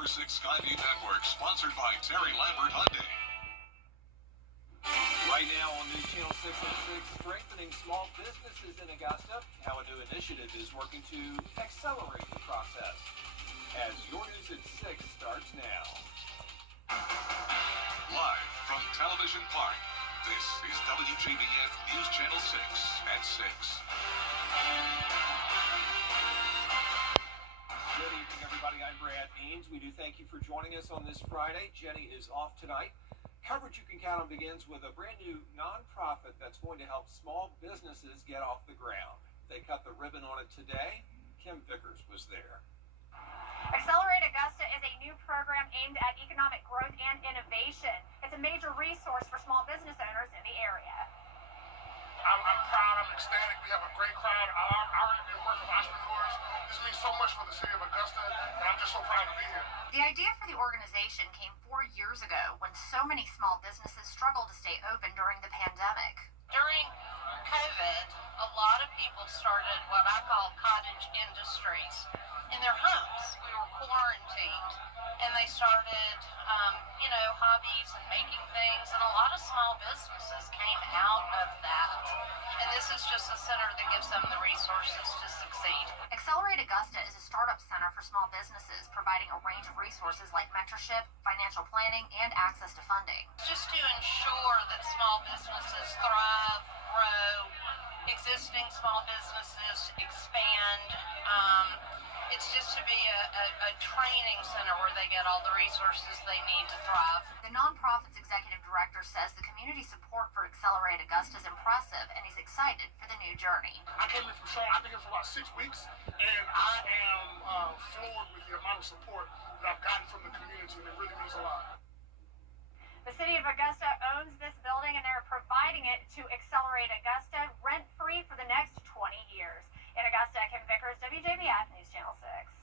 Upper 6 Skyview Network, sponsored by Terry Lambert Hyundai. Right now on News Channel 606, strengthening small businesses in Augusta, how a new initiative is working to accelerate the process. As your News at 6 starts now. Live from Television Park, this is WJBF News Channel 6 at 6. Good evening, everybody. I'm Brad Means. We do thank you for joining us on this Friday. Jenny is off tonight. Coverage you can count on begins with a brand new nonprofit that's going to help small businesses get off the ground. They cut the ribbon on it today. Kim Vickers was there. Accelerate Augusta is a new program aimed at economic growth and innovation. It's a major resource for small business owners in the area. I'm proud, I'm ecstatic. We have a great crowd. I already been working with entrepreneurs. This means so much for the city of Augusta, and I'm just so proud to be here. The idea for the organization came 4 years ago when so many small businesses struggled to stay open during the pandemic. During COVID, a lot of people started what I call cottage industries in their homes. We were quarantined, and they started, hobbies and making things, and a lot of small businesses came out of that. And this is just a center that gives them the resources to succeed. Accelerate Augusta is a startup center for small businesses, providing a range of resources like mentorship, financial planning, and access to funding. Just to ensure that small businesses thrive, grow, existing small businesses expand. It's just to be a training center where they get all the resources they need to thrive. The nonprofit's executive director says the community support for Accelerate Augusta is impressive, and he's excited for the new journey. I came in from Charlotte, I've been here for about 6 weeks, and I am floored with the amount of support that I've gotten from the community, and it really means a lot. The city of Augusta owns this building, and they're providing it to Accelerate Augusta rent-free for the next 20 years. In Augusta, Kim Vickers, WJBF News Channel 6.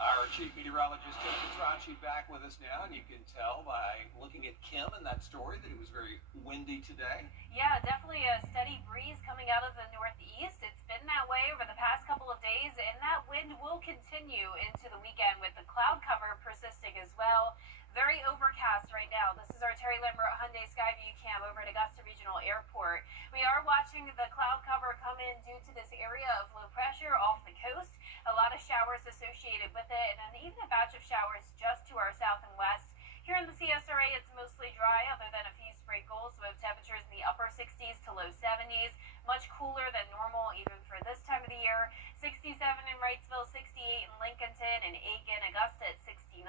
Our chief meteorologist, Tim Petranci, back with us now, and you can tell by looking at Kim and that story that it was very windy today. Yeah, definitely a steady breeze coming out of the northeast. It's been that way over the past couple of days, and that wind will continue into the weekend with the cloud cover persisting as well. Very overcast right now. This is our Terry Lambert Hyundai Skyview cam over at Augusta Regional Airport. We are watching the cloud cover come in due to this area of low pressure off the coast. A lot of showers associated with it, and then even a batch of showers just to our south and west. Here in the CSRA, it's mostly dry other than a few sprinkles with temperatures in the upper 60s to low 70s. Much cooler than normal even for this time of the year. 67 in Wrightsville, 68 in Lincolnton, and Aiken, Augusta at 69.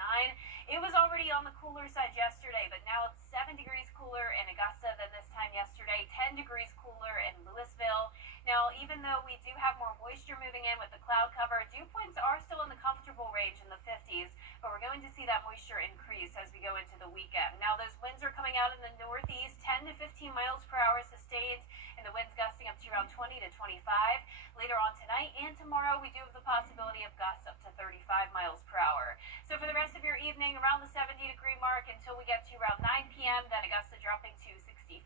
It was already on the cooler side yesterday, but now it's 7 degrees cooler in Augusta than this time yesterday, 10 degrees cooler in Louisville. Now, even though we do have more moisture moving in with the cloud cover, dew points are still in the comfortable range in the 50s, but we're going to see that moisture increase as we go into the weekend. Now, those winds are coming out in the northeast, 10 to 15 miles per hour sustained, and the winds gusting up to around 20 to 25. Later on tonight and tomorrow, we do have the possibility of gusts up to 35 miles per hour. So for the rest of your evening, around the 70-degree mark until we get to around 9 p.m., then Augusta dropping to 65.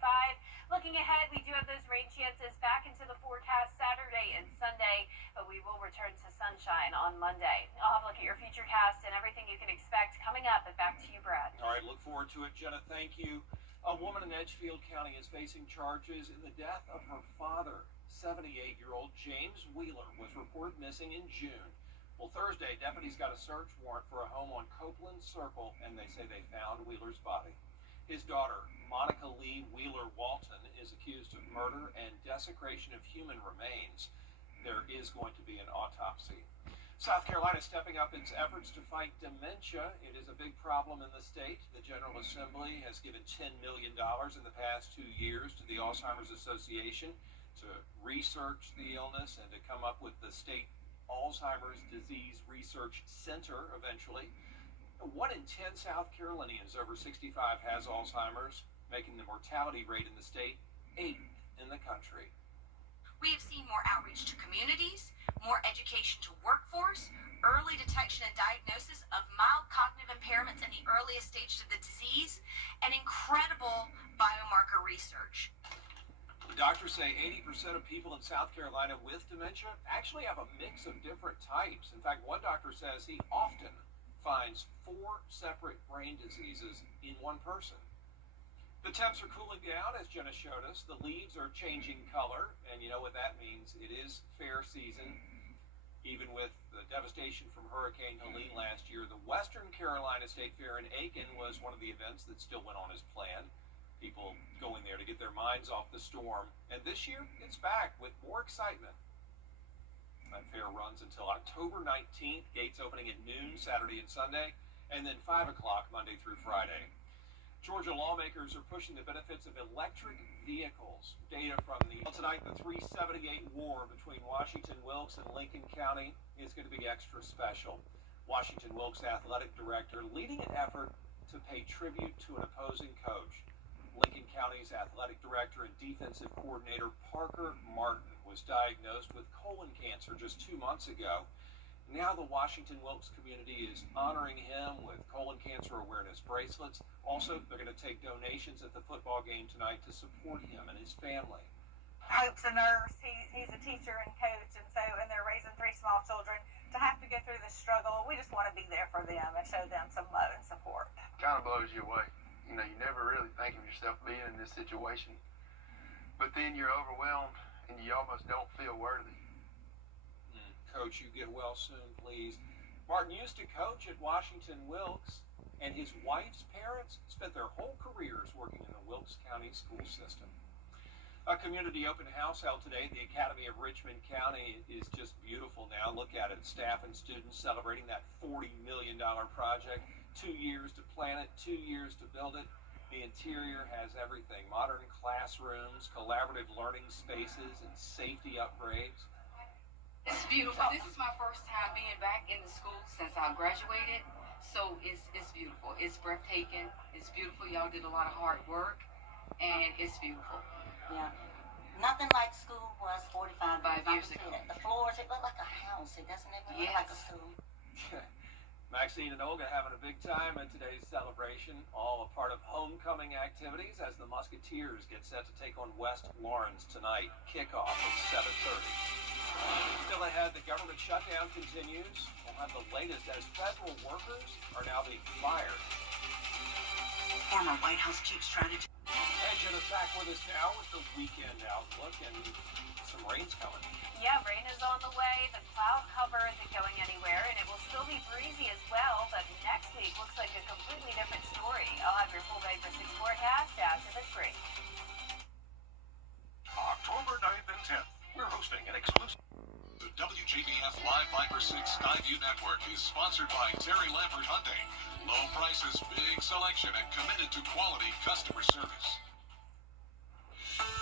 Looking ahead, we do have those rain chances back into the forecast Saturday and Sunday, but we will return to sunshine on Monday. I'll have a look at your future cast and everything you can expect coming up, and back to you, Brad. All right, look forward to it. Jenna, thank you. A woman in Edgefield County is facing charges in the death of her father. 78-year-old James Wheeler was reported missing in June. Well, Thursday, deputies got a search warrant for a home on Copeland Circle, and they say they found Wheeler's body. His daughter, Monica Lee Wheeler Walton, is accused of murder and desecration of human remains. There is going to be an autopsy. South Carolina stepping up its efforts to fight dementia. It is a big problem in the state. The General Assembly has given $10 million in the past 2 years to the Alzheimer's Association to research the illness and to come up with the state Alzheimer's Disease Research Center eventually. 1 in 10 South Carolinians over 65 has Alzheimer's, making the mortality rate in the state 8th in the country. We have seen more outreach to communities, more education to workforce, early detection and diagnosis of mild cognitive impairments in the earliest stages of the disease, and incredible biomarker research. The doctors say 80% of people in South Carolina with dementia actually have a mix of different types. In fact, one doctor says he often finds 4 separate brain diseases in one person. The temps are cooling down, as Jenna showed us. The leaves are changing color, and you know what that means. It is fair season. Even with the devastation from Hurricane Helene last year, the Western Carolina State Fair in Aiken was one of the events that still went on as planned. People going there to get their minds off the storm. And this year, it's back with more excitement. That fair runs until October 19th, gates opening at noon Saturday and Sunday, and then 5 o'clock Monday through Friday. Georgia lawmakers are pushing the benefits of electric vehicles. Data from tonight, the 378 war between Washington Wilkes and Lincoln County is going to be extra special. Washington Wilkes athletic director leading an effort to pay tribute to an opposing coach. Lincoln County's athletic director and defensive coordinator Parker Martin was diagnosed with colon cancer just 2 months ago. Now the Washington Wilkes community is honoring him with colon cancer awareness bracelets. Also, they're going to take donations at the football game tonight to support him and his family. Hope's a nurse. He's a teacher and coach, and they're raising 3 small children. To have to go through this struggle, we just want to be there for them and show them some love and support. Kind of blows you away. You know, you never really think of yourself being in this situation, but then you're overwhelmed and you almost don't feel worthy. Coach, you get well soon, please. Martin used to coach at Washington Wilkes, and his wife's parents spent their whole careers working in the Wilkes County school system. A community open house held today. The Academy of Richmond County is just beautiful now. Look at it. Staff and students celebrating that $40 million project. 2 years to plan it, 2 years to build it. The interior has everything. Modern classrooms, collaborative learning spaces, and safety upgrades. It's beautiful. This is my first time being back in the school since I graduated, so it's beautiful. It's breathtaking. It's beautiful. Y'all did a lot of hard work, and it's beautiful. Yeah. Nothing like school was 45 years ago. The floors, it looked like a house. It doesn't even look like a school. Maxine and Olga having a big time in today's celebration, all a part of homecoming activities as the Musketeers get set to take on West Lawrence tonight. Kickoff at 7:30. Still ahead, the government shutdown continues. We'll have the latest as federal workers are now being fired. Former White House chief strategist. And Jenna's back with us now with the weekend outlook, and some rain's coming. Yeah, rain is on the way. The cloud cover isn't going anywhere, and it will still be breezy as well. But next week looks like a completely different story. I'll have your full Vapor 6 forecast after this break. October 9th and 10th, we're hosting an exclusive. The WJBF Live Viper 6 Skyview Network is sponsored by Terry Lambert Hyundai. Low prices, big selection, and committed to quality customer service.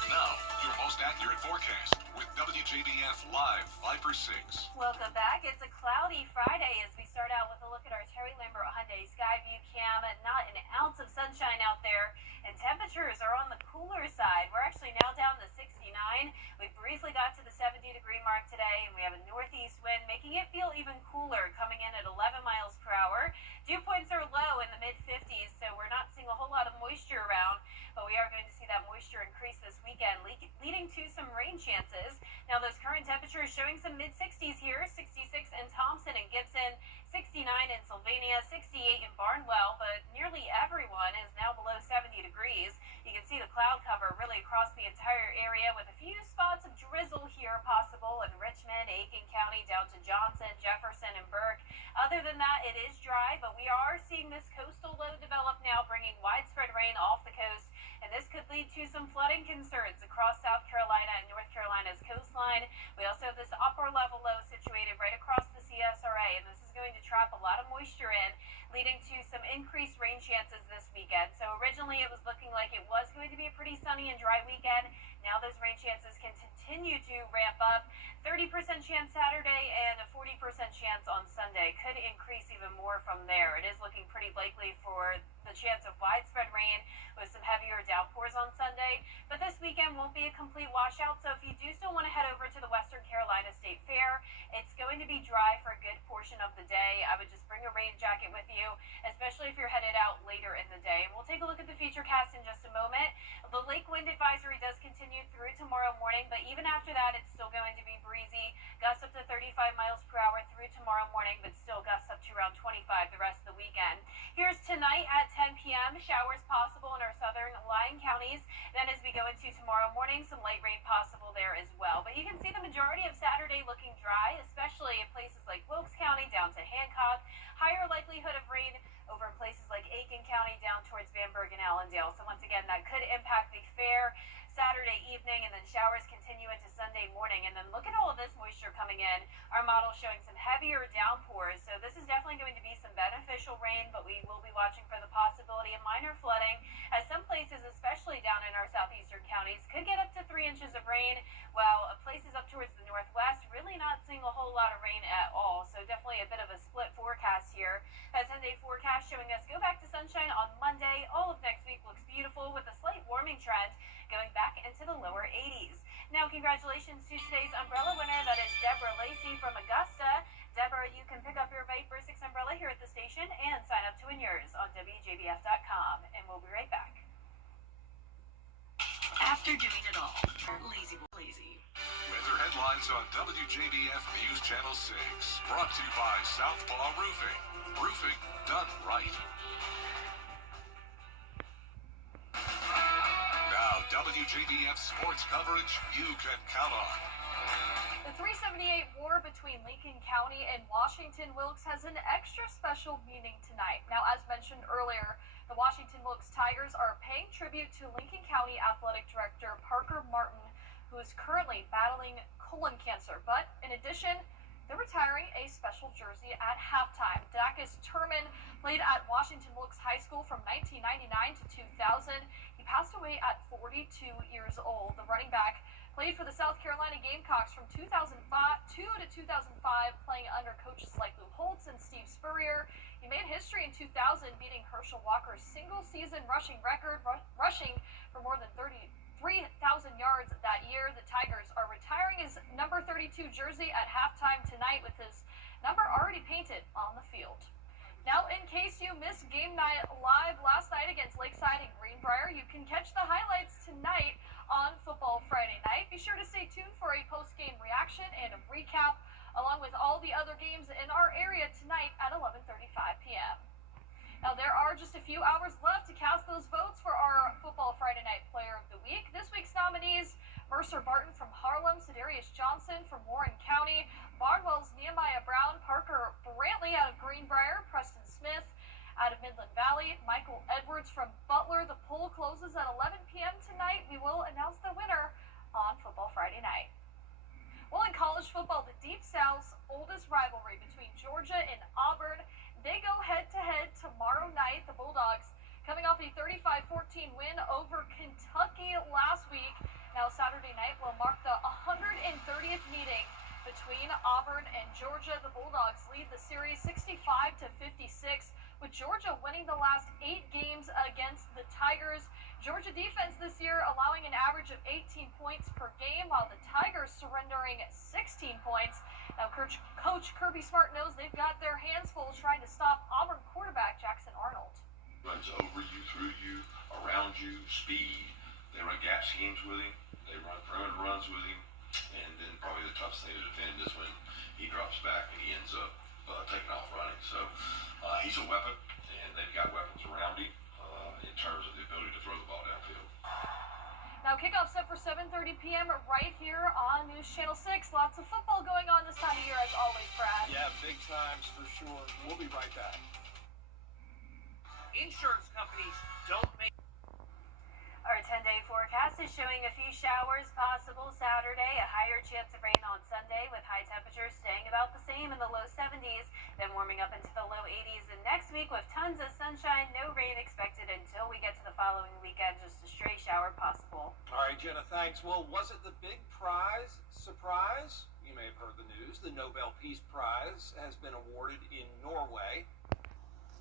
Now, your most accurate forecast with WJBF Live Viper 6. Welcome back. It's a cloudy Friday as we start out with a look at our Terry Lambert Hyundai Skyview cam. Not an ounce of sunshine out there, and temperatures are on the cooler side. We're actually now down to 69. We briefly got to the 70-degree mark today, and we have a northeast wind, making it feel even cooler, coming in at 11 miles per hour. Dew points are low in the mid-50s, so we're not seeing a whole lot of moisture around, but we are going to see that moisture increase this weekend, leading to some rain chances. Now, those current temperatures showing some mid-60s here, 66 in Thompson and Gibson, 69 in Sylvania, 68 in Barnwell, but nearly everyone is now below 70 degrees. You can see the cloud cover really across the entire area with a few spots of drizzle here possible in Richmond, Aiken County, down to Johnson, Jefferson, and Burke. Other than that, it is dry, but we are seeing this coastal low develop now, bringing widespread rain off the coast, and this could lead to some flooding concerns across South Carolina and North Carolina's coastline. We also have this upper level low situated right across the CSRA, and this is going to trap a lot of moisture in, leading to some increased rain chances this weekend. So originally it was looking like it was going to be a pretty sunny and dry weekend. Now those rain chances can continue to ramp up. 30% chance Saturday and a 40% chance on Sunday. Could increase even more from there. It is looking pretty likely for the chance of widespread rain with some heavier downpours on Sunday. But this weekend won't be a complete washout, so if you do still want to head over to the Western Carolina State Fair, it's going to be dry for a good portion of the day. I would just bring a rain jacket with you, especially if you're headed out later in the day. And we'll take a look at the future cast in just a moment. The lake wind advisory does continue through tomorrow morning, but even after that, it's still going to be breezy. Gusts up to 35 miles per hour through tomorrow morning, but still gusts up to around 25 the rest of counties. Then as we go into tomorrow morning, some light rain possible there as well. But you can see the majority of Saturday looking dry, especially in places like Wilkes County down to Hancock. Higher likelihood of rain over in places like Aiken County down towards Vanburgh and Allendale. So once again, that could impact the fair Saturday evening, and then showers continue into Sunday morning. And then look at all of this moisture coming in. Our model showing some heavier downpours. So this is definitely going to be some beneficial rain, but we will be watching for the possibility of minor flooding, as some places, especially down in our southeastern counties, could get up to 3 inches of rain, while places up towards the northwest really not seeing a whole lot of rain at all. So definitely a bit of a split forecast here. That 10-day forecast showing us go back to sunshine on Monday. All of next week looks beautiful with a slight warming trend going back into the lower 80s. Now, congratulations to today's umbrella winner. That is Deborah Lacey from Augusta. Deborah, you can pick up your Viper 6 umbrella here at the station and sign up to win yours on WJBF.com. And we'll be right back. After doing it all, lazy. Weather headlines on WJBF News Channel 6. Brought to you by Southpaw Roofing. Roofing done right. Now, WJBF sports coverage you can count on. The 378 war between Lincoln County and Washington Wilkes has an extra special meaning tonight. Now, as mentioned earlier, the Washington Wilkes Tigers are paying tribute to Lincoln County Athletic Director Parker Martin, who is currently battling colon cancer. But in addition, they're retiring a special jersey at halftime. Dacus Turman played at Washington Wilkes High School from 1999 to 2000. He passed away at 42 years old. The running back played for the South Carolina Gamecocks from 2002 to 2005, playing under coaches like Lou Holtz and Steve Spurrier. He made history in 2000, beating Herschel Walker's single-season rushing record, rushing for more than 3,000 yards that year. The Tigers are retiring his number 32 jersey at halftime tonight, with his number already painted on the field. Now, in case you missed game night live last night against Lakeside and Greenbrier, you can catch the highlights tonight on Football Friday Night. Be sure to stay tuned for a post-game reaction and a recap, along with all the other games in our area tonight at 11:35 p.m. Now, there are just a few hours left to cast those votes for our Football Friday Night Player of the Week. This week's nominees: Mercer Barton from Harlem, Sedarius Johnson from Warren County, Barnwell's Nehemiah Brown, Parker Brantley out of Greenbrier, Preston Smith out of Midland Valley, Michael Edwards from Butler. The poll closes at 11 p.m. tonight. We will announce the winner on Football Friday Night. Well, in college football, the Deep South's oldest rivalry between Georgia and Auburn, they go head-to-head tomorrow night. The Bulldogs coming off a 35-14 win over Kentucky last week. Now, Saturday night will mark the 130th meeting between Auburn and Georgia. The Bulldogs lead the series 65-56, with Georgia winning the last 8 games against the Tigers. Georgia defense this year allowing an average of 18 points per game, while the Tigers surrendering 16 points. Now, Coach Kirby Smart knows they've got their hands full trying to stop Auburn quarterback Jackson Arnold. Runs over you, through you, around you, speed. They run gap schemes with him. They run perimeter runs with him. And then probably the toughest thing to defend is when he drops back and he ends up taking off running. So he's a weapon, and they've got weapons around him in terms of the ability to throw the ball downfield. Now, kickoff set for 7:30 p.m. right here on News Channel 6. Lots of football going on this time of year, as always, Brad. Yeah, big times for sure. We'll be right back. Insurance companies don't make... Our 10-day forecast is showing a few showers possible Saturday, a higher chance of rain on Sunday, with high temperatures staying about the same in the low 70s, then warming up into the low 80s. And next week with tons of sunshine, no rain expected until we get to the following weekend, just a stray shower possible. All right, Jenna, thanks. Well, was it the big prize surprise? You may have heard the news. The Nobel Peace Prize has been awarded in Norway.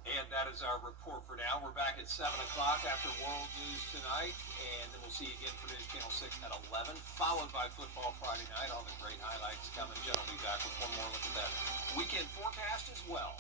And that is our report for now. We're back at 7 o'clock after World News tonight, and then we'll see you again for News Channel 6 at 11, followed by Football Friday Night. All the great highlights coming. Jen will be back with one more look at that weekend forecast as well.